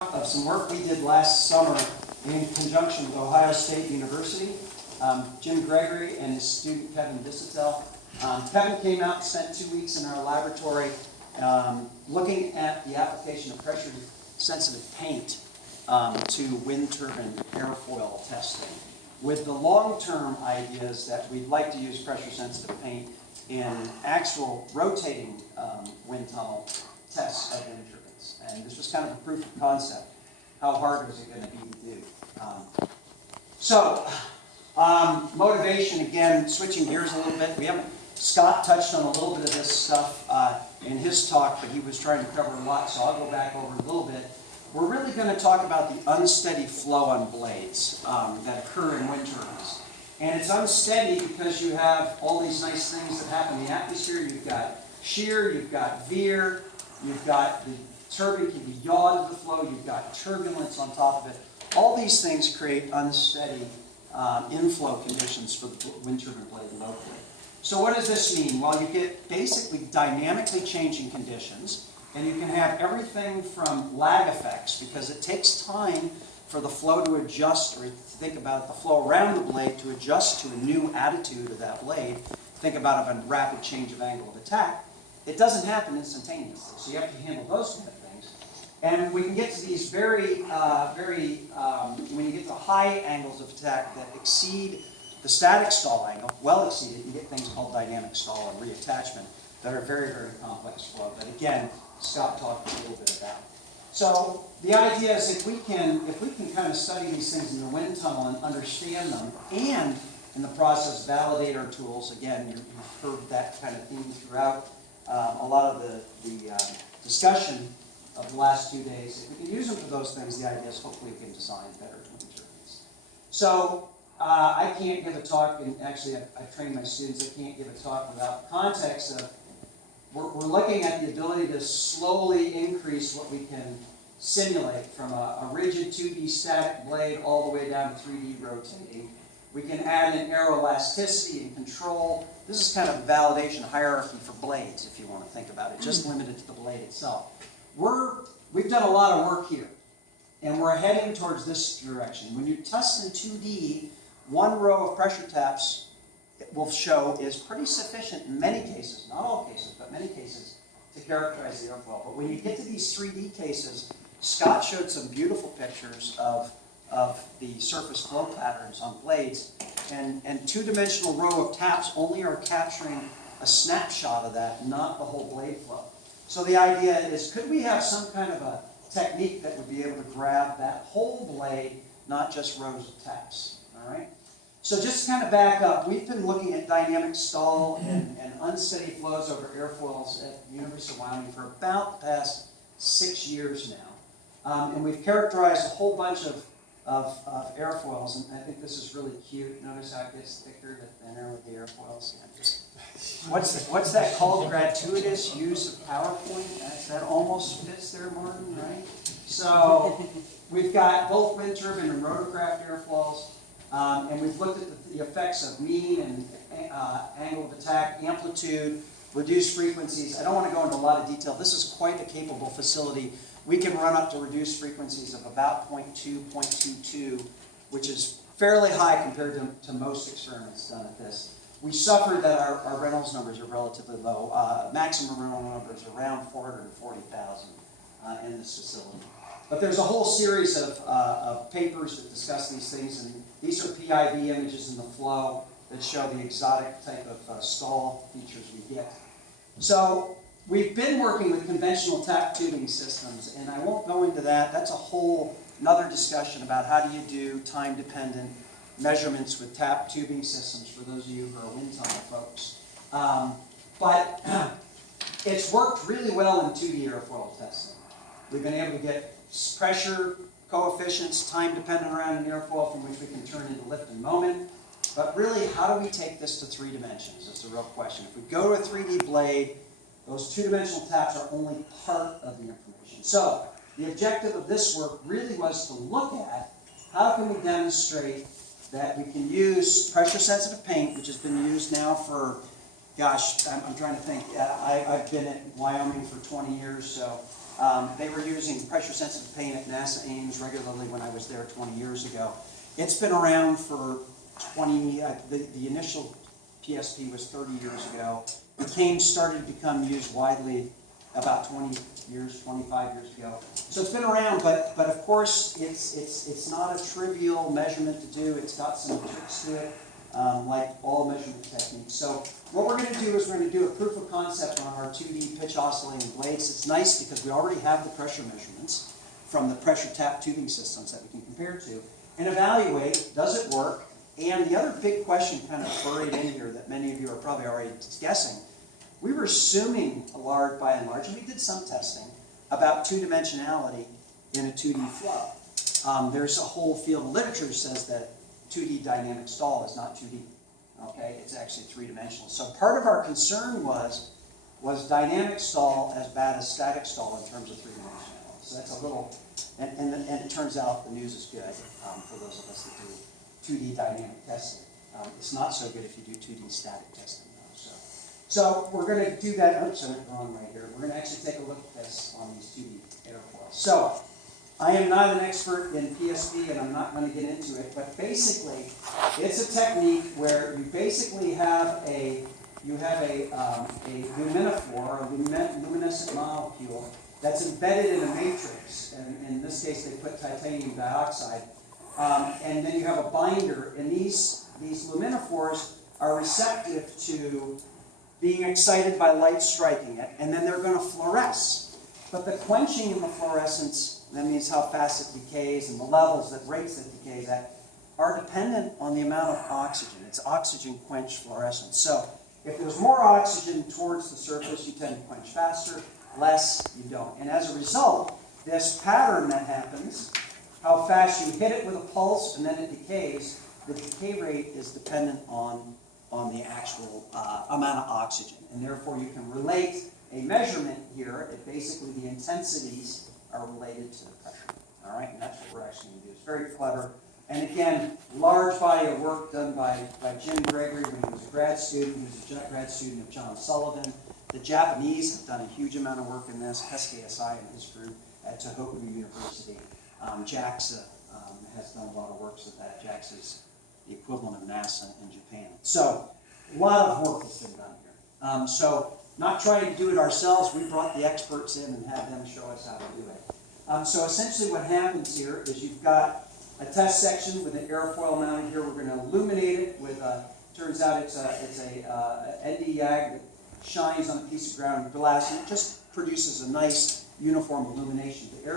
of some work we did last summer in conjunction with Ohio State University. Jim Gregory and his student Kevin Visitel. Kevin came out and spent 2 weeks in our laboratory looking at the application of pressure-sensitive paint to wind turbine airfoil testing, with the long-term ideas that we'd like to use pressure-sensitive paint in actual rotating wind tunnel tests of wind turbines. And this was kind of a proof of concept. How hard was it going to be to do? Motivation, again, switching gears a little bit. Scott touched on a little bit of this stuff in his talk, but he was trying to cover a lot, so I'll go back over a little bit. We're really going to talk about the unsteady flow on blades that occur in wind turbines. And it's unsteady because you have all these nice things that happen in the atmosphere. You've got shear, you've got veer, you've got the turbine can be yawed to the flow, you've got turbulence on top of it. All these things create unsteady inflow conditions for the wind turbine blade locally. So what does this mean? Well, you get basically dynamically changing conditions, and you can have everything from lag effects, because it takes time for the flow to adjust, or think about it, the flow around the blade to adjust to a new attitude of that blade. Think about it, a rapid change of angle of attack. It doesn't happen instantaneously, so you have to handle those kind of things. And we can get to these when you get to high angles of attack that exceed the static stall angle, well exceeded, you get things called dynamic stall and reattachment that are very, very complex flow that, again, Scott talked a little bit about. So the idea is if we can kind of study these things in the wind tunnel and understand them, and in the process validate our tools, again, you've heard that kind of theme throughout a lot of the discussion of the last 2 days. If we can use them for those things, the idea is hopefully we can design better wind turbines. So I can't give a talk, and actually I've trained my students, I can't give a talk without context of we're looking at the ability to slowly increase what we can simulate from a rigid 2D static blade all the way down to 3D rotating. We can add in aeroelasticity and control. This is kind of a validation hierarchy for blades, if you want to think about it, just limited to the blade itself. We've done a lot of work here, and we're heading towards this direction. When you test in 2D, one row of pressure taps it will show is pretty sufficient in many cases, not all cases, but many cases, to characterize the airfoil. But when you get to these 3D cases, Scott showed some beautiful pictures of the surface flow patterns on blades, and two-dimensional row of taps only are capturing a snapshot of that, not the whole blade flow. So the idea is, could we have some kind of a technique that would be able to grab that whole blade, not just rows of taps, all right? So just to kind of back up, we've been looking at dynamic stall and unsteady flows over airfoils at the University of Wyoming for about the past 6 years now. And we've characterized a whole bunch of airfoils, and I think this is really cute. Notice how it gets thicker the thinner with the airfoils. What's that called? Gratuitous use of PowerPoint? That almost fits there, Martin, right? So we've got both wind turbine and rotorcraft airfoils. And we've looked at the effects of mean and angle of attack, amplitude, reduced frequencies. I don't want to go into a lot of detail. This is quite a capable facility. We can run up to reduced frequencies of about 0.2, 0.22, which is fairly high compared to most experiments done at this. We suffer that our Reynolds numbers are relatively low. Maximum Reynolds numbers around 440,000 in this facility. But there's a whole series of papers that discuss these things, and these are PIV images in the flow that show the exotic type of stall features we get. So we've been working with conventional tap tubing systems, and I won't go into that. That's a whole another discussion about how do you do time-dependent measurements with tap tubing systems for those of you who are wind tunnel folks. But it's worked really well in 2D airfoil testing. We've been able to get pressure coefficients, time dependent around an airfoil from which we can turn into lift and moment. But really, how do we take this to 3 dimensions? That's the real question. If we go to a 3D blade, those two-dimensional taps are only part of the information. So the objective of this work really was to look at how can we demonstrate that we can use pressure-sensitive paint, which has been used now for, gosh, I'm trying to think. I've been at Wyoming for 20 years, so They were using pressure-sensitive paint at NASA Ames regularly when I was there 20 years ago. It's been around for 20, the initial PSP was 30 years ago. Started to become used widely about 20 years, 25 years ago. So it's been around, but of course it's not a trivial measurement to do. It's got some tricks to it, like all measurement techniques. So what we're going to do is we're going to do a proof of concept on our 2D pitch oscillating blades. It's nice because we already have the pressure measurements from the pressure tap tubing systems that we can compare to and evaluate, does it work? And the other big question kind of buried in here that many of you are probably already guessing, we were assuming by and large, and we did some testing, about two-dimensionality in a 2D flow. There's a whole field of literature that says that 2D dynamic stall is not 2D. Okay, it's actually three-dimensional. So part of our concern was dynamic stall as bad as static stall in terms of three-dimensionality? So that's a little, and it turns out the news is good for those of us that do 2D dynamic testing. It's not so good if you do 2D static testing. So we're going to do that. Oops, I went wrong right here. We're going to actually take a look at this on these 2D airfoils. So I am not an expert in PSP, and I'm not going to get into it. But basically, it's a technique where you basically have a luminophore, a luminescent molecule that's embedded in a matrix. And in this case, they put titanium dioxide. And then you have a binder, and these luminophores are receptive to being excited by light striking it, and then they're going to fluoresce. But the quenching in the fluorescence, that means how fast it decays and the levels, that rates that it decays at, are dependent on the amount of oxygen. It's oxygen quench fluorescence. So if there's more oxygen towards the surface, you tend to quench faster, less, you don't. And as a result, this pattern that happens, how fast you hit it with a pulse and then it decays, the decay rate is dependent on the actual amount of oxygen. And therefore you can relate a measurement here. Basically the intensities are related to the pressure. All right, and that's what we're actually going to do. It's very clever. And again, large body of work done by Jim Gregory when he was a grad student. He was a grad student of John Sullivan. The Japanese have done a huge amount of work in this. Keisuke Asai and his group at Tohoku University. JAXA has done a lot of works with that. JAXA is the equivalent of NASA in Japan. So a lot of work has been done here. So not trying to do it ourselves, we brought the experts in and had them show us how to do it. So essentially what happens here is you've got a test section with an airfoil mounted here. We're going to illuminate it with turns out it's a ND YAG that shines on a piece of ground glass, and it just produces a nice uniform illumination. The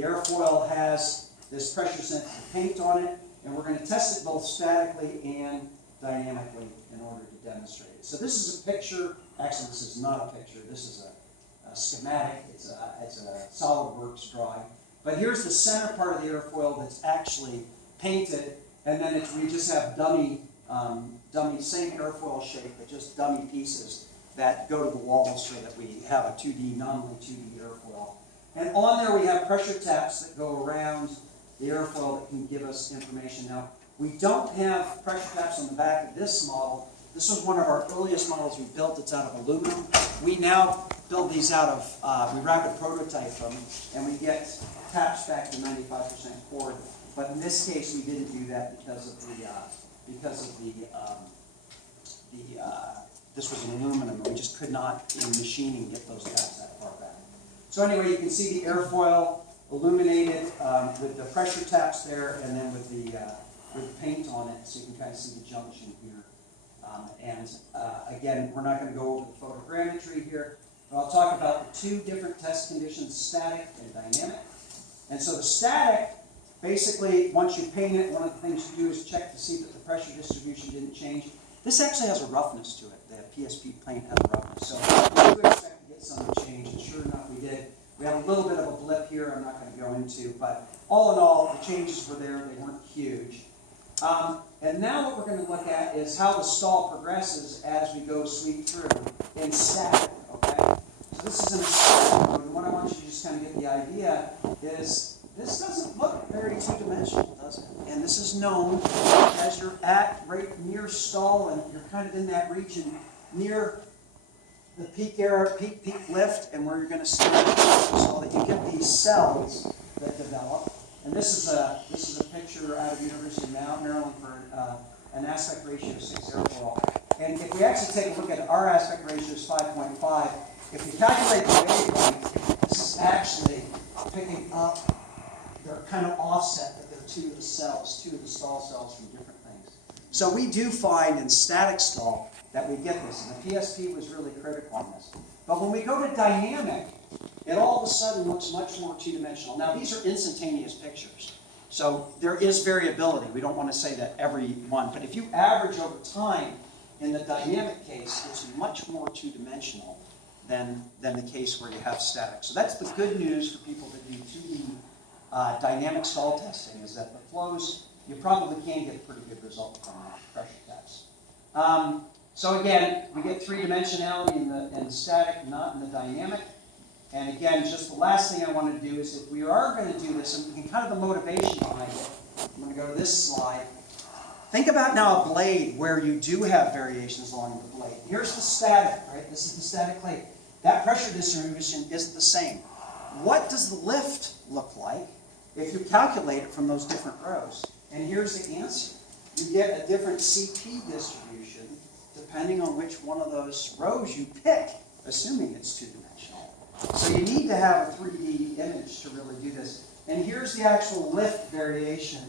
airfoil has this pressure sensitive paint on it, and we're going to test it both statically and dynamically in order to demonstrate it. So this is a picture. Actually, this is not a picture. This is a schematic. It's a SolidWorks drawing. But here's the center part of the airfoil that's actually painted, and then we just have dummy, same airfoil shape, but just dummy pieces that go to the walls so that we have a 2D, nominally 2D airfoil. And on there we have pressure taps that go around the airfoil that can give us information. Now, we don't have pressure taps on the back of this model. This was one of our earliest models we built. It's out of aluminum. We now build these out of, we rapid prototype them, and we get taps back to 95% cord. But in this case, we didn't do that because of this was an aluminum, and we just could not, in machining, get those taps that far back. So anyway, you can see the airfoil illuminated with the pressure taps there, and then with the paint on it, so you can kind of see the junction here. Again, we're not going to go over the photogrammetry here, but I'll talk about the two different test conditions, static and dynamic. And so the static, basically, once you paint it, one of the things you do is check to see that the pressure distribution didn't change. This actually has a roughness to it. The PSP paint has a roughness. So we would expect to get some change, and sure enough, we did. We had a little bit of a blip here I'm not going to go into, but all in all, the changes were there. They weren't huge. And now what we're going to look at is how the stall progresses as we go sweep through in static, okay? So this is in a static mode, and what I want you to just kind of get the idea is this doesn't look very two-dimensional, does it? And this is known as you're at right near stall, and you're kind of in that region near the peak air, peak lift, and where you're going to see so that you get these cells that develop. And this is a picture out of the University of Maryland for an aspect ratio of 6 airfoil. And if we actually take a look at it, our aspect ratio is 5.5. If you calculate the wavelength, this is actually picking up, they're kind of offset, but they're two of the stall cells from different things. So we do find in static stall that we get this, and the PSP was really critical on this. But when we go to dynamic, it all of a sudden looks much more two-dimensional. Now these are instantaneous pictures, so there is variability. We don't want to say that every one, but if you average over time, in the dynamic case, it's much more two-dimensional than the case where you have static. So that's the good news for people that do 2D dynamic stall testing, is that the flows, you probably can get a pretty good result from pressure tests. So again, we get three-dimensionality in the static, not in the dynamic. And again, just the last thing I want to do is if we are going to do this, and kind of the motivation behind it, I'm going to go to this slide. Think about now a blade where you do have variations along the blade. Here's the static, right? This is the static blade. That pressure distribution isn't the same. What does the lift look like if you calculate it from those different rows? And here's the answer. You get a different CP distribution depending on which one of those rows you pick, assuming it's two-dimensional. So you need to have a 3D image to really do this. And here's the actual lift variation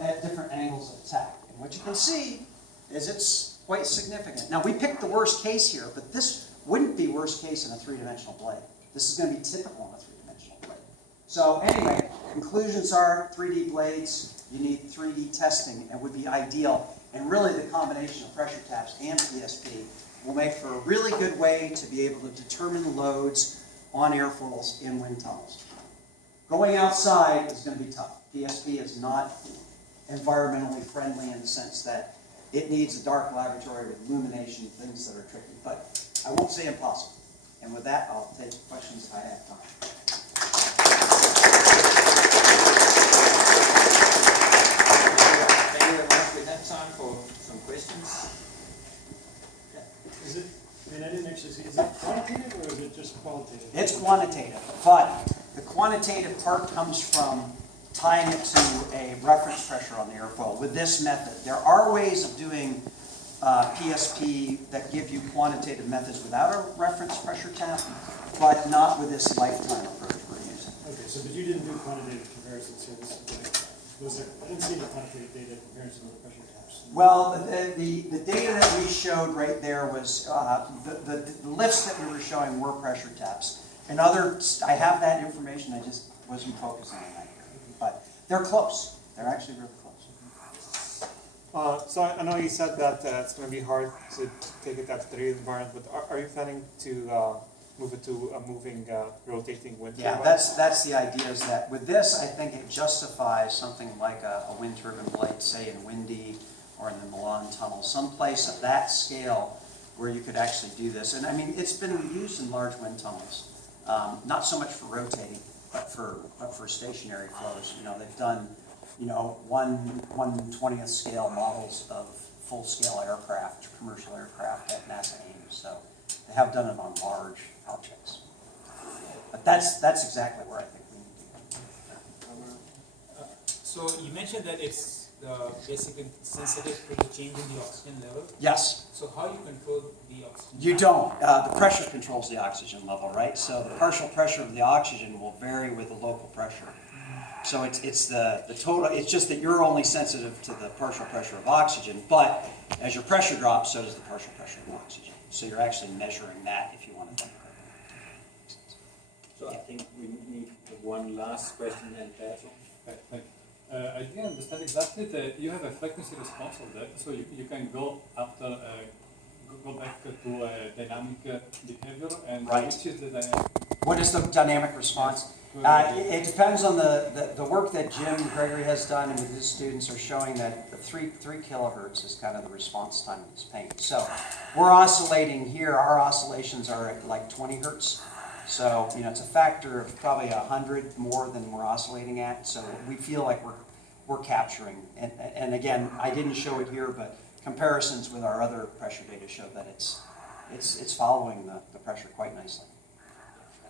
at different angles of attack. And what you can see is it's quite significant. Now, we picked the worst case here, but this wouldn't be worst case in a three-dimensional blade. This is going to be typical in a three-dimensional blade. So anyway, conclusions are 3D blades, you need 3D testing, and would be ideal. And really the combination of pressure taps and PSP will make for a really good way to be able to determine loads on airfoils in wind tunnels. Going outside is going to be tough. PSP is not environmentally friendly in the sense that it needs a dark laboratory with illumination, things that are tricky. But I won't say impossible. And with that, I'll take questions if I have time. Thank you very much. We have time for some questions. Is it, I mean, I didn't actually see, is it quantitative or is it just qualitative? It's quantitative, but the quantitative part comes from tying it to a reference pressure on the airfoil with this method. There are ways of doing PSP that give you quantitative methods without a reference pressure tap, but not with this lifetime approach we're using. Okay, so but you didn't do quantitative comparisons here. I didn't see the quantitative data comparison with pressure taps. Well, the data that we showed right there was the lifts that we were showing were pressure taps. And I have that information, I just wasn't focusing on that here. But they're close. They're actually really close. So I know you said that it's going to be hard to take it at 3D environment, but are you planning to move it to a moving, rotating wind turbine? Yeah, that's the idea, is that with this, I think it justifies something like a wind turbine blade, say in Windy or in the Milan Tunnel, someplace of that scale where you could actually do this. And I mean, it's been used in large wind tunnels, not so much for rotating, but for stationary flows. You know, they've done 1/20th scale models of full-scale aircraft, commercial aircraft at NASA Ames. So they have done it on large objects. But that's exactly where I think we need to go. So you mentioned that it's basically sensitive to the change in the oxygen level. Yes. So how you control the oxygen? You don't. The pressure controls the oxygen level, right? So the partial pressure of the oxygen will vary with the local pressure. So it's the total. It's just that you're only sensitive to the partial pressure of oxygen, but as your pressure drops, so does the partial pressure of oxygen. So you're actually measuring that if you want to. So I think we need one last question, and Berto. Thank you. I didn't understand exactly that you have a frequency response of that, so you can go after go back to dynamic behavior, and Right. which is the dynamic? What is the dynamic response? It depends on the work that Jim Gregory has done, and with his students are showing that the 3 kilohertz is kind of the response time of this paint. So we're oscillating here. Our oscillations are at like 20 hertz. So it's a factor of probably 100 more than we're oscillating at. So we feel like we're capturing. And again, I didn't show it here, but comparisons with our other pressure data show that it's following the pressure quite nicely.